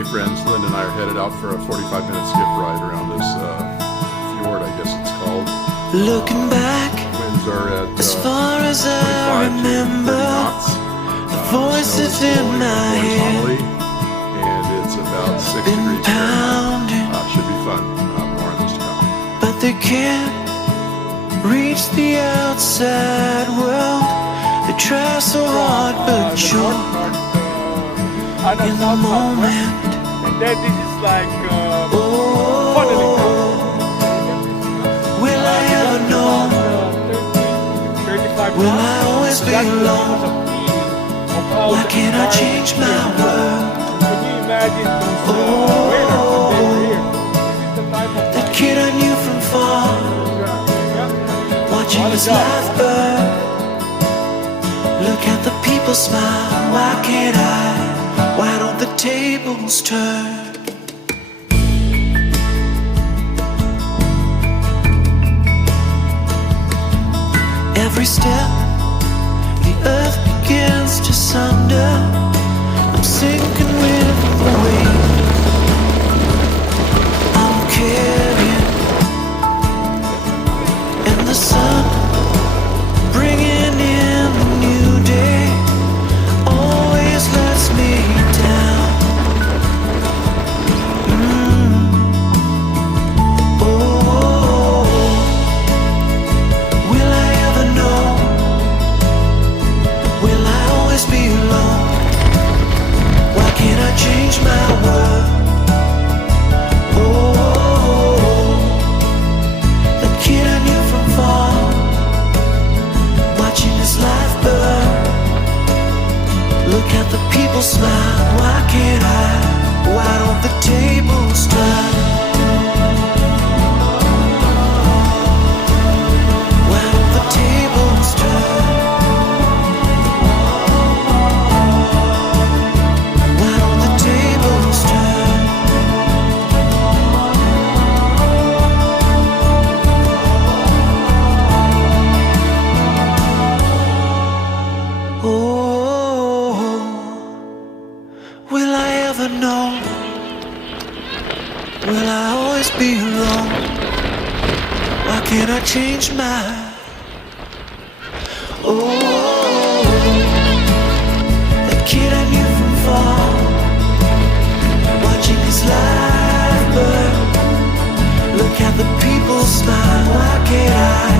Hey friends, Lynn and I are headed out for a 45-minute skiff ride around this fjord, I guess it's called. Looking back, Winds are at as far as I 25 to 30 remember, knots. the voices in my head and it's about 6 been degrees pounding, Fahrenheit. Should be fun. More on this to come. but they can't reach the outside world. They try so hard, but you're in the moment. And then this is like Oh, will I ever know? 35 Will I always be alone? Why can't I change my world? Can you imagine those Oh, waiters here? This is the type of that kid I knew from far, watching his life burn. Look at the people smile. Why can't I? Why don't the tables turn? Every step, the earth begins to sunder. I'm sinking with the weight I'm carrying, and the sun bringing in the new day always lets me down. Oh, will I ever know? Will I always be alone? Why can't I change my world? Oh, that kid I knew from far, watching his life burn. Look at the people smile. Why can't I? Why don't the tables turn? Why don't the tables turn? Why don't the tables turn? Oh, will I ever know? Will I always be alone? Why can't I change my? Oh, that kid I knew from far, watching his life burn. Look at the people smile. Why can't I?